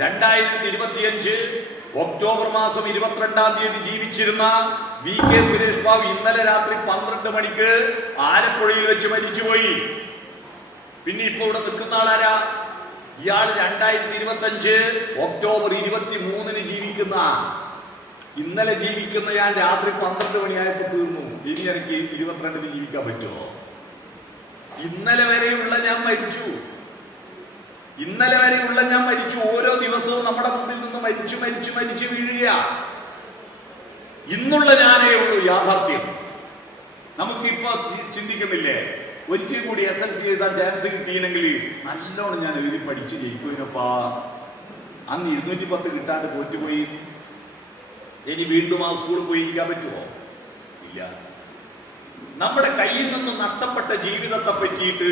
രണ്ടായിരത്തി ഇരുപത്തിയഞ്ച് ഒക്ടോബർ മാസം ഇരുപത്തിരണ്ടാം തീയതി ജീവിച്ചിരുന്ന വി കെ സുരേഷ് ബാബു ഇന്നലെ രാത്രി പന്ത്രണ്ട് മണിക്ക് ആലപ്പുഴയിൽ വെച്ച് മരിച്ചുപോയി. പിന്നെ ഇപ്പൊ ഇവിടെ നിൽക്കുന്ന ആളാരാ? ഇയാൾ രണ്ടായിരത്തി ഇരുപത്തി അഞ്ച് ഒക്ടോബർ ഇരുപത്തി മൂന്നിന് ജീവിക്കുന്ന ഇന്നലെ ജീവിക്കുന്ന ഞാൻ രാത്രി പന്ത്രണ്ട് മണിയായപ്പോൾ തീർന്നു. ഇനി എനിക്ക് ഇരുപത്തിരണ്ടിന് ജീവിക്കാൻ പറ്റുമോ? ഇന്നലെ വരെയുള്ള ഞാൻ മരിച്ചു. ഇന്നലെ വരെയുള്ള ഞാൻ മരിച്ചു. നമ്മുടെ മുമ്പിൽ നിന്ന് മരിച്ചു മരിച്ചു മരിച്ചു വീഴുക ഇന്നുള്ള ഞാനേ ഉള്ളൂ യാഥാർത്ഥ്യം. നമുക്കിപ്പോ ചിന്തിക്കുന്നില്ലേ? ഒരിക്കൽ കൂടി എസ് എൽ സി എഴുതാൻ ചാൻസ് കിട്ടിയില്ലെങ്കിൽ നല്ലോണം ഞാൻ എഴുതി പഠിച്ച് ജയിക്കുമപ്പാ അന്ന് ഇരുന്നൂറ്റി പത്ത് കിട്ടാണ്ട് തോറ്റുപോയി. ഇനി വീണ്ടും ആ സ്കൂളിൽ പോയി ഇരിക്കാൻ പറ്റുമോ? ഇല്ല. നമ്മുടെ കയ്യിൽ നിന്ന് നഷ്ടപ്പെട്ട ജീവിതത്തെ പറ്റിയിട്ട്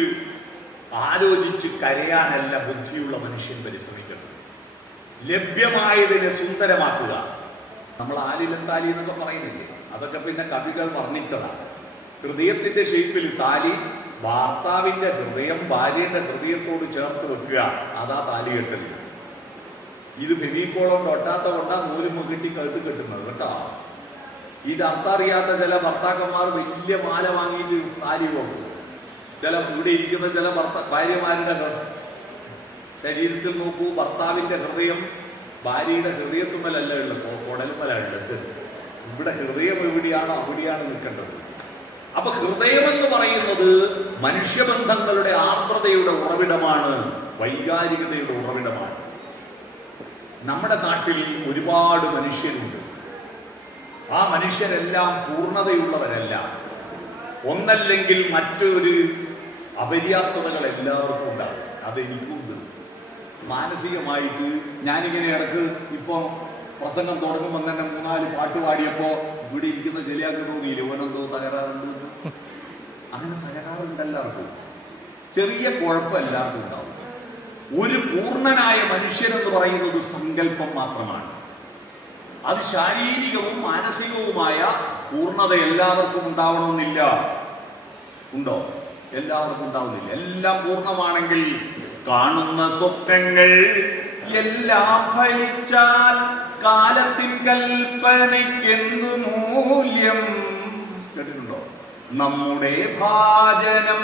ആലോചിച്ച് കരയാനല്ല ബുദ്ധിയുള്ള മനുഷ്യൻ പരിശ്രമിക്കുന്നത്. ലഭ്യമായതിനെ സുന്ദരമാക്കുക. നമ്മൾ ആലിലും താലി എന്നൊക്കെ പറയുന്നില്ലേ? അതൊക്കെ പിന്നെ കവികൾ വർണിച്ചതാണ്. ഹൃദയത്തിന്റെ ഷേപ്പിൽ താലി ഭർത്താവിന്റെ ഹൃദയം ഭാര്യയുടെ ഹൃദയത്തോട് ചേർത്ത് വെക്കുക. അതാ താലി കെട്ടൽ ഇത് ഫെവിക്കോളം ഒട്ടാത്ത കൊണ്ടാ നൂൽ മുകിട്ടി കഴുത്ത് കെട്ടുന്നത് കേട്ടോ. ഇത് അർത്ഥറിയാത്ത ചില ഭർത്താക്കന്മാർ വലിയ മാല വാങ്ങിയിട്ട് താലി പോകും. ചില ഇവിടെ ഇരിക്കുന്ന ചില ഭർത്ത ഭാര്യമാരുടെ ശരീരത്തിൽ നോക്കൂ ഭർത്താവിന്റെ ഹൃദയം ഭാര്യയുടെ ഹൃദയത്തുമ്മലല്ല ഉള്ളത്. കുടലുമ്മലാണ് ഉള്ളത്. ഇവിടെ ഹൃദയം എവിടെയാണോ അവിടെയാണ് നിൽക്കേണ്ടത്. അപ്പൊ ഹൃദയം എന്ന് പറയുന്നത് മനുഷ്യബന്ധങ്ങളുടെ ആർദ്രതയുടെ ഉറവിടമാണ് വൈകാരികതയുടെ ഉറവിടമാണ്. നമ്മുടെ നാട്ടിൽ ഒരുപാട് മനുഷ്യരുണ്ട്. ആ മനുഷ്യരെല്ലാം പൂർണതയുള്ളവരല്ല. ഒന്നല്ലെങ്കിൽ മറ്റൊരു അപര്യാപ്തതകൾ എല്ലാവർക്കും ഉണ്ടാകും. അതെനിക്കുണ്ട്. മാനസികമായിട്ട് ഞാനിങ്ങനെ ഇടയ്ക്ക് ഇപ്പോൾ പ്രസംഗം തുടങ്ങുമ്പോൾ തന്നെ മൂന്നാൽ പാട്ട് പാടിയപ്പോൾ ഇവിടെ ഇരിക്കുന്ന ജലിയാക്ക് തോന്നിയില്ല? ഓനെന്തോ തകരാറുണ്ട്. അങ്ങനെ തകരാറുണ്ട് എല്ലാവർക്കും ചെറിയ കുഴപ്പം എല്ലാവർക്കും ഉണ്ടാവും. ഒരു പൂർണനായ മനുഷ്യനെന്ന് പറയുന്നത് സങ്കല്പം മാത്രമാണ്. അത് ശാരീരികവും മാനസികവുമായ പൂർണത എല്ലാവർക്കും ഉണ്ടാവണമെന്നില്ല. ഉണ്ടോ? എല്ലാവർക്കും ഉണ്ടാവുന്നില്ല. എല്ലാം പൂർണമാണെങ്കിൽ കാണുന്ന സ്വപ്നങ്ങൾ എല്ലാം ഫലിച്ചാൽ കാലത്തിൻ കൽപ്പനയ്ക്കെന്തു മൂല്യം? കേട്ടിട്ടുണ്ടോ? നമ്മുടെ ഭാജനം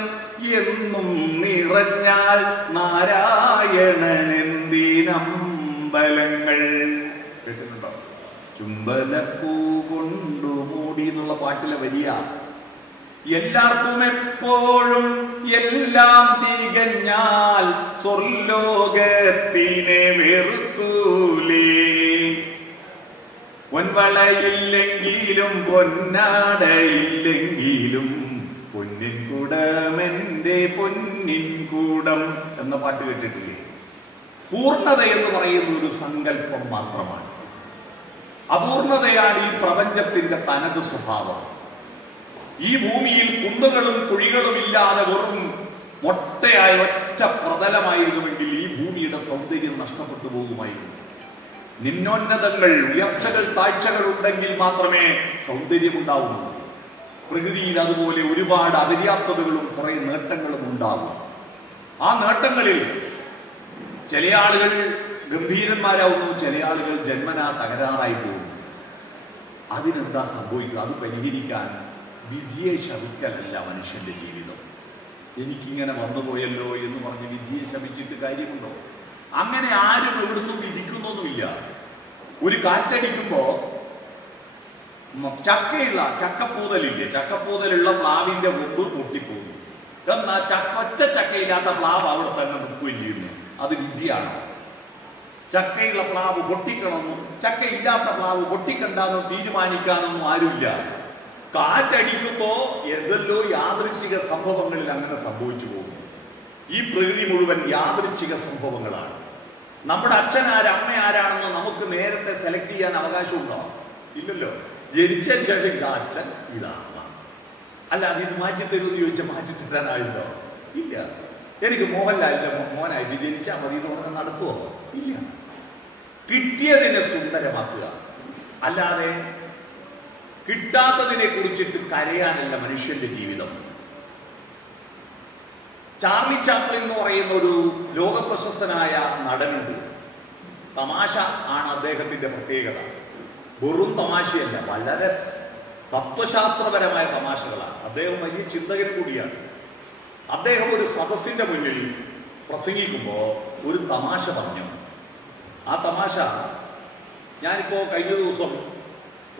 എന്നും നിറഞ്ഞാൽ നാരായണൻ എന്തിനമ്പലങ്ങൾ കേട്ടിട്ടുണ്ടോ? ചുംബനപ്പൂ കൊണ്ടു മൂടി എന്നുള്ള പാട്ടിലെ വരിക എല്ലാവർക്കും എപ്പോഴും എല്ലാം തികഞ്ഞാൽ സ്വർലോകത്തിനെ വെറുക്കൂലേ. പൊൻവളയില്ലെങ്കിലും പൊന്നാടയില്ലെങ്കിലും പൊന്നിൻ കൂടമെന്റെ പൊന്നിൻ കൂടം എന്ന പാട്ട് കേട്ടിട്ടില്ലേ? പൂർണത എന്ന് പറയുന്ന ഒരു സങ്കല്പം മാത്രമാണ്. അപൂർണതയാണ് ഈ പ്രപഞ്ചത്തിന്റെ തനത് സ്വഭാവം. ഈ ഭൂമിയിൽ കുന്നുകളും കുഴികളും ഇല്ലാതെ വെറും മൊട്ടയായ ഒറ്റ പ്രതലമായിരുന്നുവെങ്കിൽ ഈ ഭൂമിയുടെ സൗന്ദര്യം നഷ്ടപ്പെട്ടു പോകുമായിരുന്നു. നിന്നോന്നതങ്ങൾ ഉയർച്ചകൾ താഴ്ചകൾ ഉണ്ടെങ്കിൽ മാത്രമേ സൗന്ദര്യം ഉണ്ടാവുള്ളൂ പ്രകൃതിയിൽ അതുപോലെ ഒരുപാട് അപര്യാപ്തതകളും കുറെ നേട്ടങ്ങളും ഉണ്ടാകും. ആ നേട്ടങ്ങളിൽ ചില ആളുകൾ ഗംഭീരന്മാരാവുന്നു ചില ആളുകൾ ജന്മനാ തകരാറായി പോകുന്നു. അതിനെന്താ സംഭവിക്കുക? അത് പരിഹരിക്കാൻ വിധിയെ ശപിക്കലല്ല മനുഷ്യന്റെ ജീവിതം. എനിക്കിങ്ങനെ വന്നുപോയല്ലോ എന്ന് പറഞ്ഞ് വിധിയെ ശപിച്ചിട്ട് കാര്യമുണ്ടോ? അങ്ങനെ ആരും എവിടുന്നും വിധിക്കുന്നൊന്നുമില്ല. ഒരു കാറ്റടിക്കുമ്പോ മ- ചക്കയുള്ള ചക്കപ്പൂതലില്ലേ? ചക്കപ്പൂതലുള്ള പ്ലാവിന്റെ മുമ്പ് പൊട്ടിപ്പോകുന്നു എന്നാ ചക്ക ഒറ്റ ചക്കയില്ലാത്ത പ്ലാവ് അവിടെ തന്നെ നിൽക്കുകയും ചെയ്യുന്നു. അത് വിധിയാണ്. ചക്കയുള്ള പ്ലാവ് പൊട്ടിക്കണമെന്നും ചക്കയില്ലാത്ത പ്ലാവ് പൊട്ടിക്കണ്ടെന്നും തീരുമാനിക്കാനൊന്നും ആരുമില്ല. കാറ്റടിക്കുമ്പോ എന്തെല്ലോ യാദൃച്ഛിക സംഭവങ്ങളിൽ അങ്ങനെ സംഭവിച്ചു പോകും ഈ പ്രകൃതി മുഴുവൻ യാദൃച്ഛിക സംഭവങ്ങളാണ്. നമ്മുടെ അച്ഛൻ ആര് അമ്മ ആരാണെന്ന് നമുക്ക് നേരത്തെ സെലക്ട് ചെയ്യാൻ അവകാശമുണ്ടോ? ഇല്ലല്ലോ. ജനിച്ച ശേഷം ഇതാ അച്ഛൻ ഇതാ അമ്മ. അല്ല അത് ഇത് മാറ്റി തരുമെന്ന് ചോദിച്ചാൽ മാറ്റി തരാനായില്ലോ. ഇല്ല. എനിക്ക് മോഹൻലാലിന്റെ മോനായിട്ട് ജനിച്ചാൽ മതി എന്ന് പറഞ്ഞാൽ നടക്കുമോ ഇല്ല. കിട്ടിയതിനെ സുന്ദരമാക്കുക. അല്ലാതെ കിട്ടാത്തതിനെ കുറിച്ചിട്ട് കരയാനല്ല മനുഷ്യന്റെ ജീവിതം. ചാർലി ചാപ്ലിൻ എന്ന് പറയുന്ന ഒരു ലോകപ്രശസ്തനായ നടനുണ്ട്. തമാശ ആണ് അദ്ദേഹത്തിന്റെ പ്രത്യേകത. വെറും തമാശയല്ല വളരെ തത്വശാസ്ത്രപരമായ തമാശകളാണ്. അദ്ദേഹം വലിയ ചിന്തകൻ കൂടിയാണ്. അദ്ദേഹം ഒരു സദസ്സിന്റെ മുന്നിൽ പ്രസംഗിക്കുമ്പോൾ ഒരു തമാശ പറഞ്ഞു. ആ തമാശ ഞാനിപ്പോൾ കഴിഞ്ഞ ദിവസം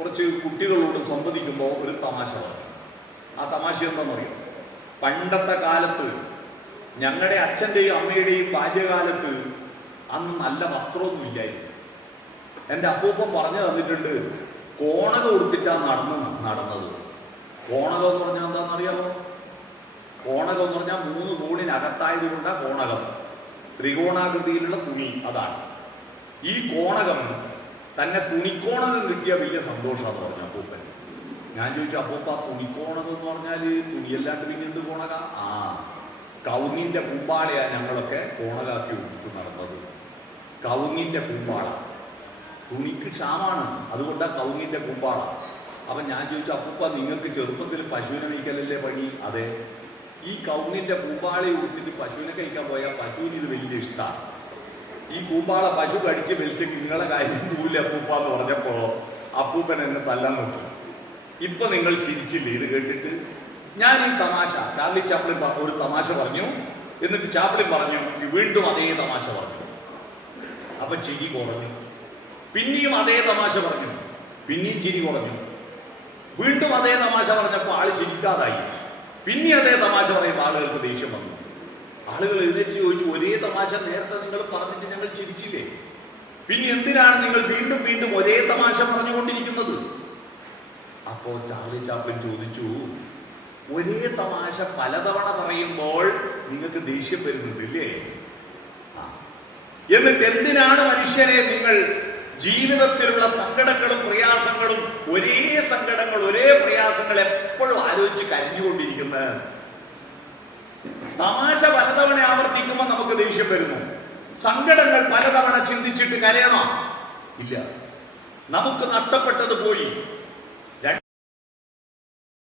കുറച്ച് കുട്ടികളോട് സംവദിക്കുമ്പോൾ ഒരു തമാശ പറയും. ആ തമാശ എന്താണെന്നറിയാം പണ്ടത്തെ കാലത്ത് ഞങ്ങളുടെ അച്ഛന്റെയും അമ്മയുടെയും ബാല്യകാലത്ത് അന്ന് നല്ല വസ്ത്രമൊന്നും ഇല്ലായിരുന്നു. എന്റെ അപ്പൂപ്പൻ പറഞ്ഞു തന്നിട്ടുണ്ട് കോണക ഉടുത്തിട്ടാണ് നടന്നു നടന്നത്. കോണകം എന്ന് പറഞ്ഞാൽ എന്താണെന്നറിയാമോ കോണകം എന്ന് പറഞ്ഞാൽ മൂന്ന് കോണിനകത്തായത് കൊണ്ടാണ് കോണകം. ത്രികോണാകൃതിയിലുള്ള തുണി അതാണ്. ഈ കോണകം തന്നെ തുണിക്കോണത് കിട്ടിയ വലിയ സന്തോഷമാണെന്ന് പറഞ്ഞു അപ്പൂപ്പൻ ഞാൻ ചോദിച്ചു അപ്പൂപ്പ തുണിക്കോണത് എന്ന് പറഞ്ഞാൽ തുണിയല്ലാണ്ട് പിന്നെ എന്ത് കോണക ആ കൗങ്ങിന്റെ കുമ്പാളയാണ് ഞങ്ങളൊക്കെ കോണകാക്കി ഉടുത്ത് നടന്നത്. കൗങ്ങിന്റെ കുമ്പാള തുണിക്ക് ക്ഷാമാണ് അതുകൊണ്ടാണ് കൗങ്ങിന്റെ കുമ്പാള അപ്പൊ ഞാൻ ചോദിച്ചു അപ്പൂപ്പ നിങ്ങൾക്ക് ചെറുപ്പത്തിൽ പശുവിനെ മേയ്ക്കലല്ലേ പണി? അതെ. ഈ കൗങ്ങിന്റെ കുമ്പാളയെ ഉടുത്തിട്ട് പശുവിനെ കഴിക്കാൻ പോയാൽ പശുവിന് ഇത് വലിയ ഇഷ്ടമാണ് ഈ പൂമ്പാള പശു കടിച്ച് വലിച്ച് നിങ്ങളെ കാര്യം കൂല അപ്പൂപ്പ എന്ന് പറഞ്ഞപ്പോ അപ്പൂപ്പൻ എന്നെ തല്ലാൻ നോക്കി. ഇപ്പൊ നിങ്ങൾ ചിരിച്ചില്ലേ? ഇത് കേട്ടിട്ട് ഞാൻ ഈ തമാശ ചാർലി ചാപ്ലിൻ ഒരു തമാശ പറഞ്ഞു. എന്നിട്ട് ചാപ്ലിൻ പറഞ്ഞു വീണ്ടും അതേ തമാശ പറഞ്ഞു. അപ്പൊ ചിരി കുറഞ്ഞു. പിന്നെയും അതേ തമാശ പറഞ്ഞു. പിന്നെയും ചിരി കുറഞ്ഞു. വീണ്ടും അതേ തമാശ പറഞ്ഞപ്പോൾ ആൾ ചിരിക്കാതായി. പിന്നെ അതേ തമാശ പറയുമ്പോൾ ആളുകൾക്ക് ദേഷ്യം വന്നു. ആളുകൾ എഴുന്നേറ്റ് ചോദിച്ചു ഒരേ തമാശ നേരത്തെ നിങ്ങൾ പറഞ്ഞിട്ട് ഞങ്ങൾ ചിരിച്ചില്ലേ? പിന്നെ എന്തിനാണ് നിങ്ങൾ വീണ്ടും വീണ്ടും ഒരേ തമാശ പറഞ്ഞുകൊണ്ടിരിക്കുന്നത്? അപ്പോ ചാർലി ചാപ്പൻ ചോദിച്ചു ഒരേ തമാശ പലതവണ പറയുമ്പോൾ നിങ്ങൾക്ക് ദേഷ്യം വരുന്നുണ്ടല്ലേ. എന്നിട്ട് എന്തിനാണ് മനുഷ്യരെ നിങ്ങൾ ജീവിതത്തിലുള്ള സങ്കടങ്ങളും പ്രയാസങ്ങളും ഒരേ സങ്കടങ്ങൾ ഒരേ പ്രയാസങ്ങൾ എപ്പോഴും ആലോചിച്ച് കരഞ്ഞുകൊണ്ടിരിക്കുന്നത്? തമാശ പലതവണ ആവർത്തിക്കുമ്പോൾ നമുക്ക് ദേഷ്യം വരുന്നു. സങ്കടങ്ങൾ പലതവണ ചിന്തിച്ചിട്ട് കരയണോ? ഇല്ല. നമുക്ക് നഷ്ടപ്പെട്ടത് പോയി.